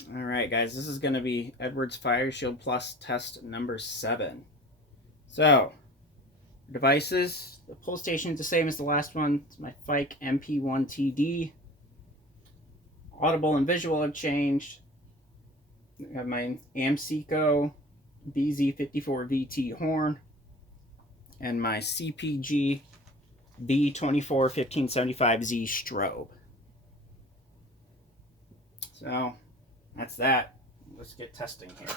All right, guys, this is going to be Edwards FireShield Plus test number 7. So, devices, the pull station is the same as the last one. It's my Fike MP1TD. Audible and visual have changed. I have my Amseco BZ54VT horn and my CPG B241575Z strobe. So that's that. Let's get testing here.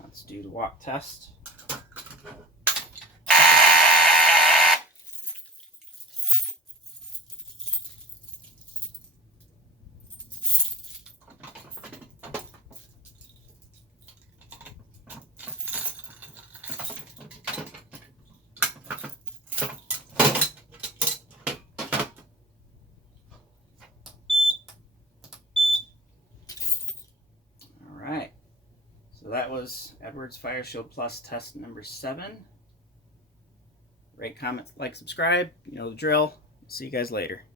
Let's do the walk test. So that was Edwards FireShield Plus test number 7. Rate, comment, like, subscribe. You know the drill. See you guys later.